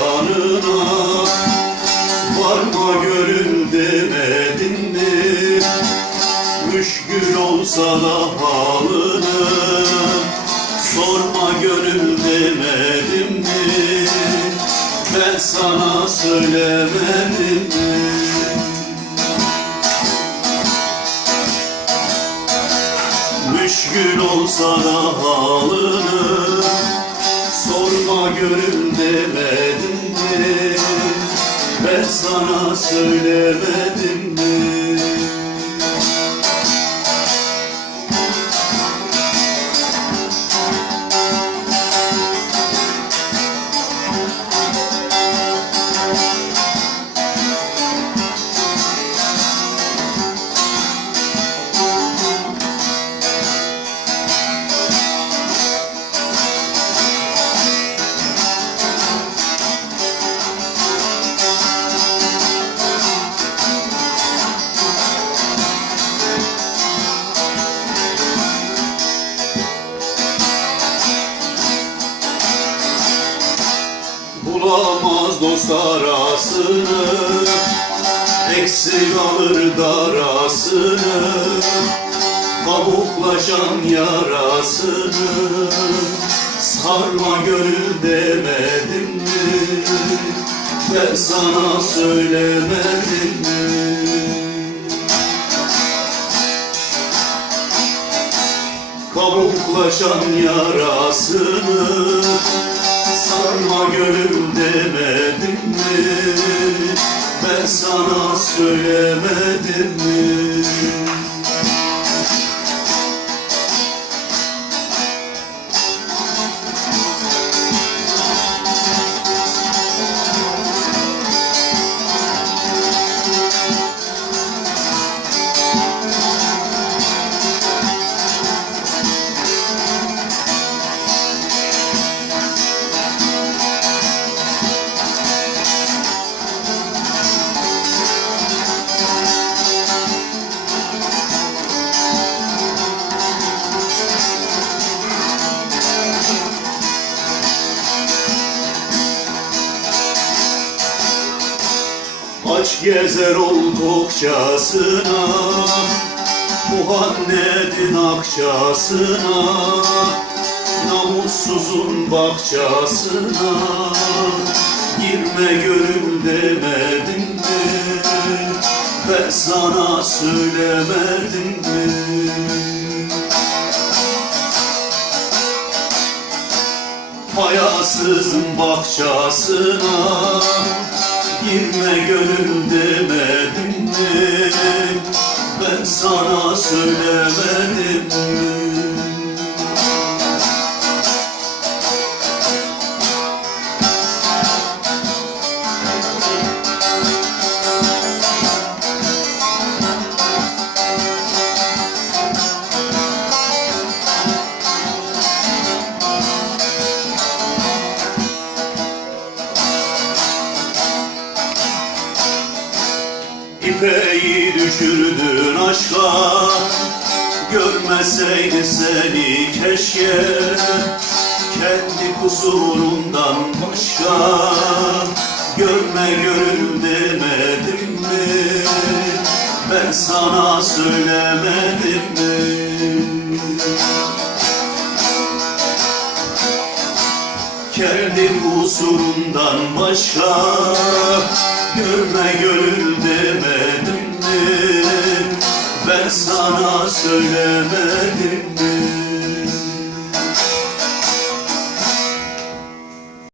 yanına, varma gönül demedim mi? Müşkül olsa da halını, sorma gönül demedim mi? Ben sana söylemedim mi? Müşkül olsa da halını, sorma gönül demedim mi? Ben sana söylemedim mi? Bulamaz dost arasını, eksik alır darasını, kabuklaşan yarasını, sarma gönül demedim mi? Ben sana söylemedim mi? Kabuklaşan yarasını, sarma gönül demedim mi? Ben sana söylemedim mi? Aç gezer oldukçasına, Muhammed'in akçasına, namussuzun bahçasına, girme gönül demedim mi? Ben sana söylemedim mi? Hayasızın bahçasına, girme gönül demedim mi? Ben sana söylemedim mi? İpeyi düşürdün aşka, görmeseydi seni keşke, kendi kusurundan başka. Görme gönül demedim mi? Ben sana söylemedim mi? Kendi kusurundan başka, görme gönül demedim mi? Ben sana söylemedim